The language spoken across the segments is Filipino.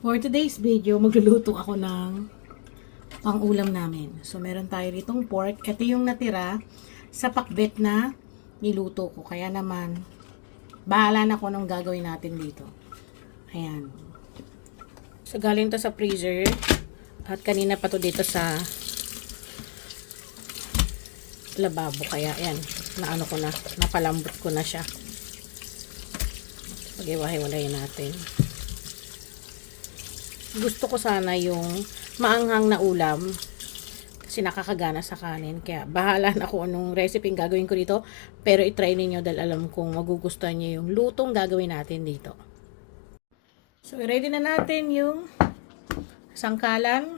For today's video, magluluto ako ng pang-ulam namin. So, meron tayo ditong pork. Ito yung natira sa pakbet na niluto ko. Kaya naman, bahala na ko nung gagawin natin dito. Ayan. So, galing to sa freezer. At kanina pa to dito sa lababo. Kaya, ayan. Naano ko na. Napalambot ko na siya. Pag-iwahiwalayin natin gusto ko sana yung maanghang na ulam kasi nakakagana sa kanin. Kaya bahala na kung anong recipe gagawin ko dito. Pero itry ninyo dahil alam kong magugustuhan nyo yung lutong gagawin natin dito. So, ready na natin yung sangkalan.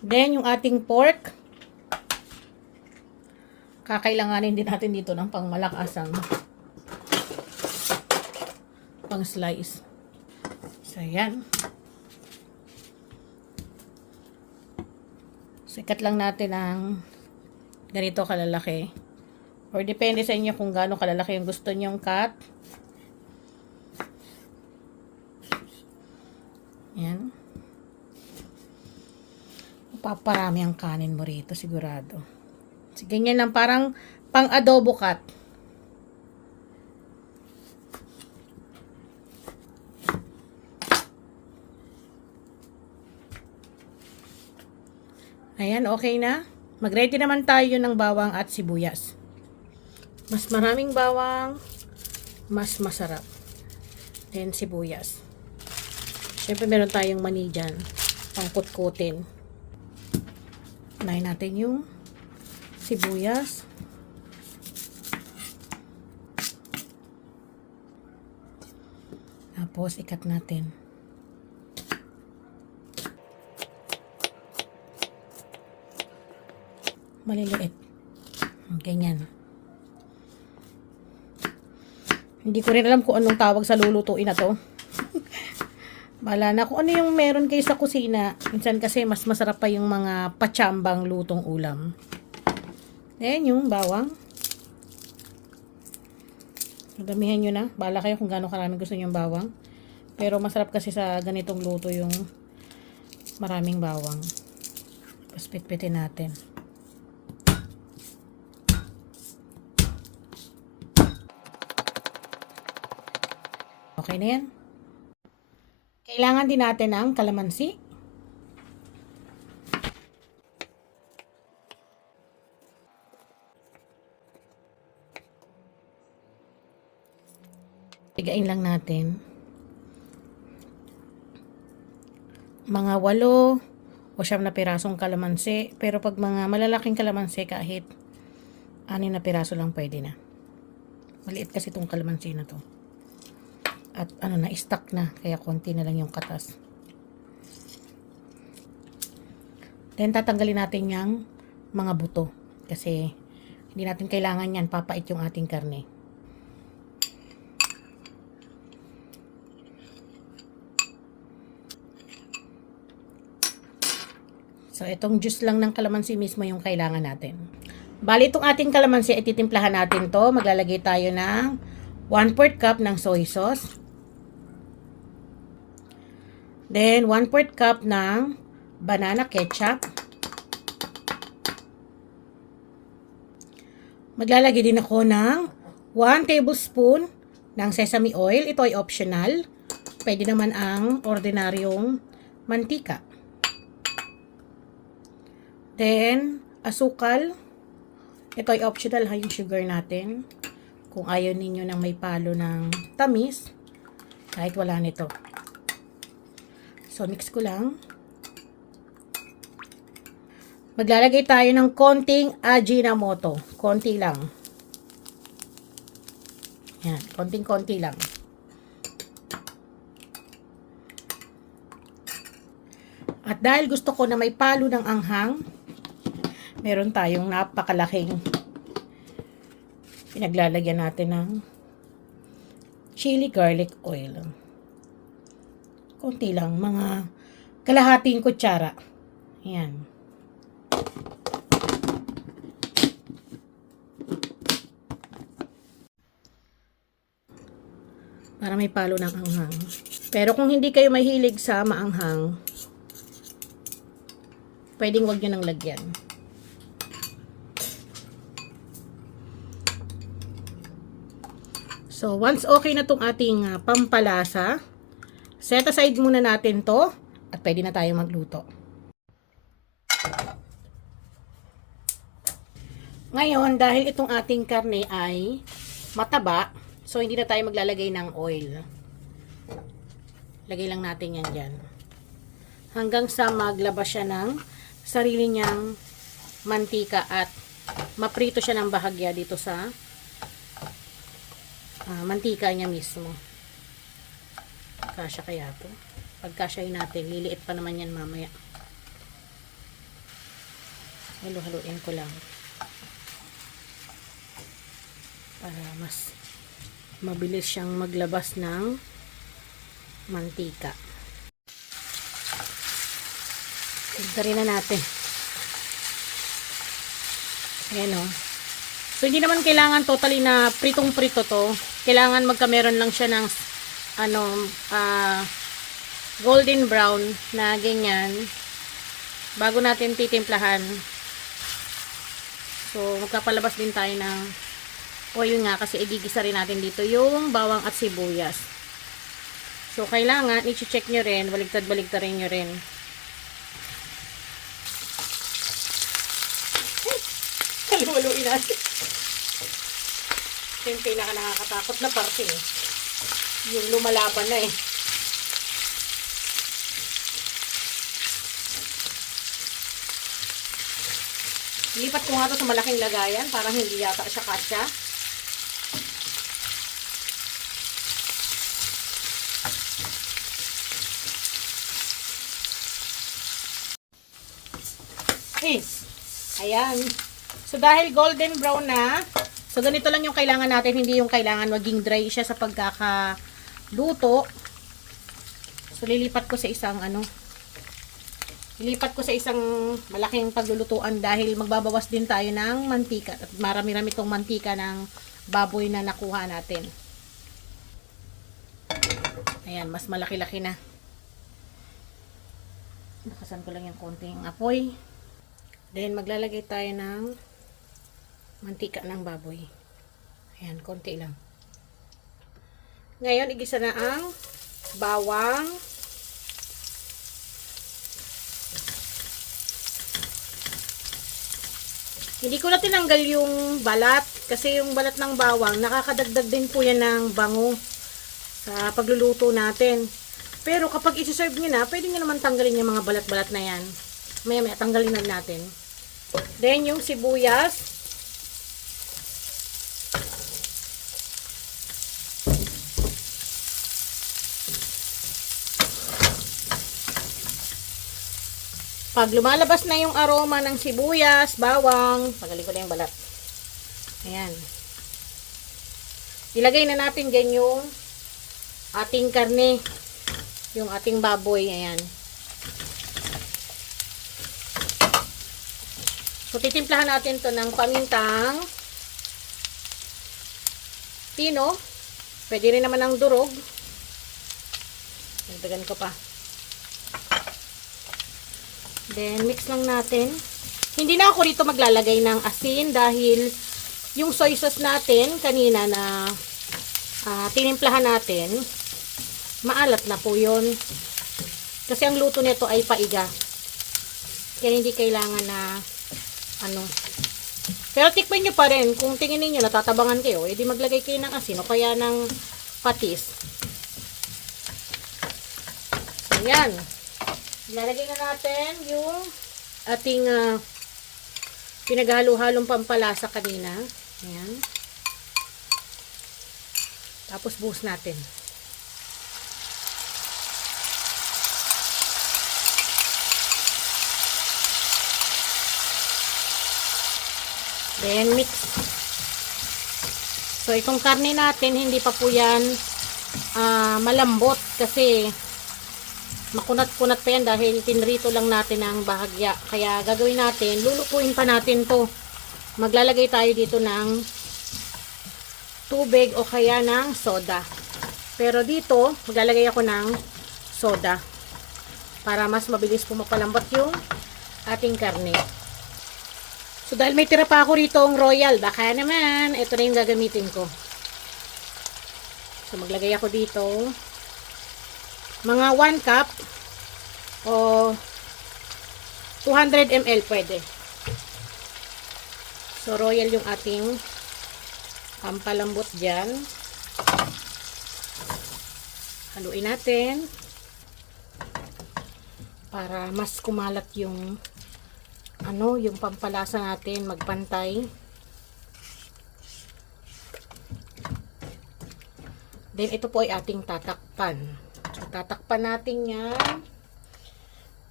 Then, yung ating pork. Kakailanganin din natin dito ng pangmalakasang pang slice. So, yan. Sikat lang natin ang ganito kalalaki. Or depende sa inyo kung gaano kalalaki yung gusto nyong cut. Yan. Paparami ang kanin mo rito, sigurado. So, ganyan lang, parang pang adobo cut. Ayan, okay na. Mag-ready naman tayo ng bawang at sibuyas. Mas maraming bawang, mas masarap. Then, sibuyas. Siyempre, meron tayong mani dyan. Pangkutkutin. Unahin natin yung sibuyas. Tapos, ikat natin. Maliliit. Ganyan. Hindi ko rin alam kung anong tawag sa lulutuin na to. Bala na kung ano yung meron kayo sa kusina. Minsan kasi mas masarap pa yung mga pachambang lutong ulam. Then yung bawang. Damihan nyo na. Bala kayo kung gaano karami gusto nyo yung bawang. Pero masarap kasi sa ganitong luto yung maraming bawang. Tapos pitpitin natin. Okay na yan. Kailangan din natin ng kalamansi. Pigain lang natin. Mga walo o siyam na pirasong kalamansi. Pero pag mga malalaking kalamansi kahit anin na piraso lang pwede na. Maliit kasi itong kalamansi na to at ano na stuck na. Kaya konti na lang yung katas. Then tatanggalin natin yung mga buto. Kasi hindi natin kailangan yan. Papait yung ating karne. So itong juice lang ng kalamansi mismo yung kailangan natin. Bali itong ating kalamansi ititimplahan natin to. Maglalagay tayo ng 1 4 cup ng soy sauce Then, 1 4 cup ng banana ketchup. Maglalagay din ako ng 1 tablespoon ng sesame oil. Ito ay optional. Pwede naman ang ordinaryong mantika. Then, asukal. Ito ay optional ha, yung sugar natin. Kung ayaw ninyo ng may palo ng tamis, kahit wala nito. So, mix ko lang. Maglalagay tayo ng konting Ajinomoto. Konti lang. Yan. Konting-konti lang. At dahil gusto ko na may palo ng anghang, meron tayong napakalaking pinaglalagyan natin ng chili garlic oil konti lang, mga kalahating kutsara. Ayan. Para may palo ng anghang. Pero kung hindi kayo mahilig sa maanghang, pwedeng wag nyo nang lagyan. So, once okay na tong ating ah, pampalasa, set aside muna natin to at pwede na tayo magluto. Ngayon, dahil itong ating karne ay mataba, so hindi na tayo maglalagay ng oil. Lagay lang natin yan dyan. Hanggang sa maglabas siya ng sarili niyang mantika at maprito siya ng bahagya dito sa ah, mantika niya mismo. Kasya kaya to? Pagkasyahin natin, liliit pa naman yan mamaya. Halo-haluin ko lang. Para mas mabilis siyang maglabas ng mantika. Tigdarin na natin. Ayan o. So, hindi naman kailangan totally na pritong-prito to. Kailangan magkameron lang siya ng ano, ah, golden brown na ganyan. Bago natin titimplahan. So, magkapalabas din tayo ng oil nga kasi igigisa rin natin dito yung bawang at sibuyas. So, kailangan, i-check nyo rin, baligtad-baligtarin nyo rin. Haluhaluin natin. Ito yung pinaka nakakatakot na parte eh. Yung lumalaban na eh. Lipat ko nga to sa malaking lagayan para hindi yata siya kasya. Eh, ayan. So, dahil golden brown na, so ganito lang yung kailangan natin, hindi yung kailangan maging dry siya sa pagkakaluto. So, lilipat ko sa isang ano, Ilipat ko sa isang malaking paglulutuan dahil magbabawas din tayo ng mantika. At marami-rami tong mantika ng baboy na nakuha natin. Ayan, mas malaki-laki na. Nakasan ko lang yung konting apoy. Then, maglalagay tayo ng mantika ng baboy. Ayan, konti lang. Ngayon, igisa na ang bawang, Hindi ko na tinanggal yung balat kasi yung balat ng bawang nakakadagdag din po yan ng bango sa pagluluto natin. Pero kapag isi-serve nyo na, pwede nyo naman tanggalin yung mga balat-balat na yan. Maya maya tanggalin na natin. Then yung sibuyas. Pag lumalabas na yung aroma ng sibuyas, bawang, pagaling ko na yung balat. Ayan. Ilagay na natin dyan yung ating karne. Yung ating baboy. Ayan. So, titimplahan natin to ng pamintang pino. Pwede rin naman ng durog. Nagdagan ko pa. Then, mix lang natin. Hindi na ako dito maglalagay ng asin dahil yung soy sauce natin kanina na uh, tinimplahan natin, maalat na po yun. Kasi ang luto nito ay paiga. Kaya hindi kailangan na ano. Pero tikman nyo pa rin. Kung tingin ninyo natatabangan kayo, edi maglagay kayo ng asin o kaya ng patis. Ayan. Ilalagay na natin yung ating uh, pinaghalo-halong pampalasa kanina. Ayan. Tapos buhos natin. Then mix. So itong karne natin hindi pa po yan uh, malambot kasi makunat-kunat pa yan dahil tinrito lang natin ang bahagya. Kaya gagawin natin, lulutuin pa natin to. Maglalagay tayo dito ng tubig o kaya ng soda. Pero dito, maglalagay ako ng soda para mas mabilis pumapalambot yung ating karne. So, dahil may tira pa ako rito ang royal, baka naman, ito na yung gagamitin ko. So, maglagay ako dito mga 1 cup o 200 ml pwede. So, royal yung ating pampalambot dyan. Haluin natin para mas kumalat yung ano, yung pampalasa natin magpantay. Then, ito po ay ating tatakpan. Tatakpan natin yan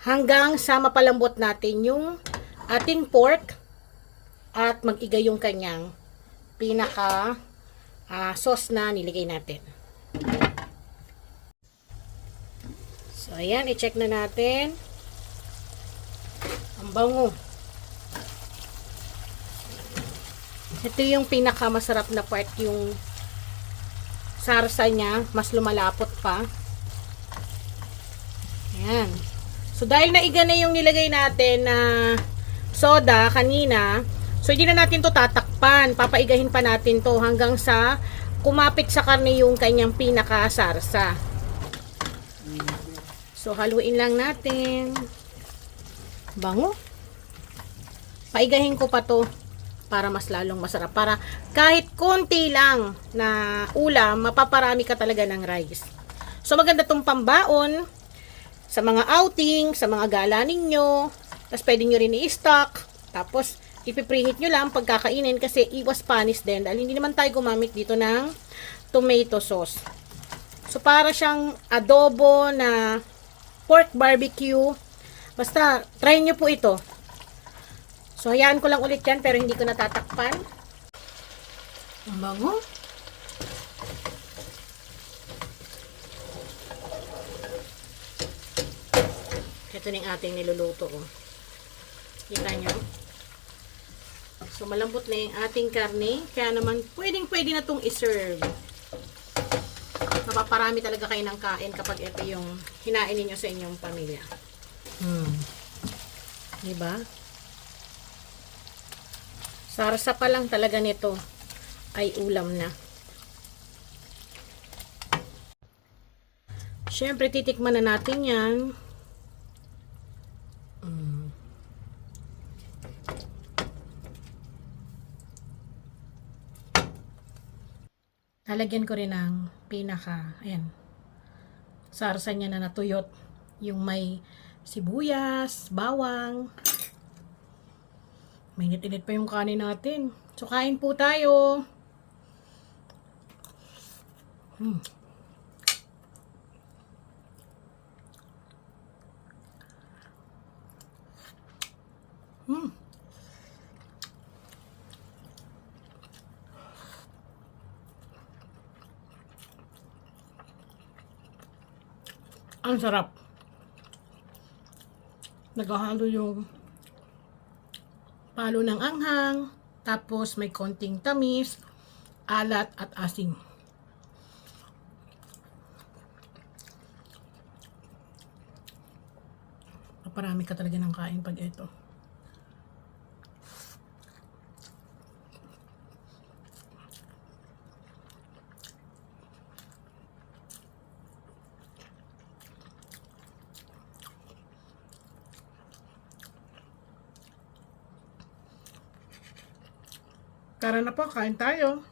hanggang sa mapalambot natin yung ating pork at mag-igay yung kanyang pinaka ah, sauce na niligay natin. So, ayan, i-check na natin. Ang bango. Ito yung pinaka masarap na part, yung sarsa niya, mas lumalapot pa. Ayan. So, dahil naiga na yung nilagay natin na soda kanina, so hindi na natin to tatakpan. Papaigahin pa natin to hanggang sa kumapit sa karne yung kanyang pinaka-sarsa. So, haluin lang natin. Bango. Paigahin ko pa to para mas lalong masarap. Para kahit konti lang na ulam, mapaparami ka talaga ng rice. So, maganda tong pambaon sa mga outing, sa mga gala ninyo. Tapos, pwede nyo rin i-stock. Tapos, ipipreheat nyo lang pagkakainin kasi iwas panis din. Dahil hindi naman tayo gumamit dito ng tomato sauce. So, para siyang adobo na pork barbecue. Basta, try nyo po ito. So, hayaan ko lang ulit yan, pero hindi ko natatakpan. Ang bango. Ito na yung ating niluluto. Oh. Kita nyo? So, malambot na yung ating karne. Kaya naman, pwedeng pwede na itong iserve. Mapaparami talaga kayo ng kain kapag ito yung hinain ninyo sa inyong pamilya. Hmm. Diba? Sarsa pa lang talaga nito ay ulam na. Siyempre, titikman na natin yan. Lalagyan ko rin ng pinaka, ayan, sarsa niya na natuyot. Yung may sibuyas, bawang, Mainit-init pa yung kanin natin. So, kain po tayo. Hmm. Hmm. Ang sarap. Naghahalo yung palo ng anghang, tapos may konting tamis, alat at asin. Paparami ka talaga ng kain pag ito. Na po, kain tayo.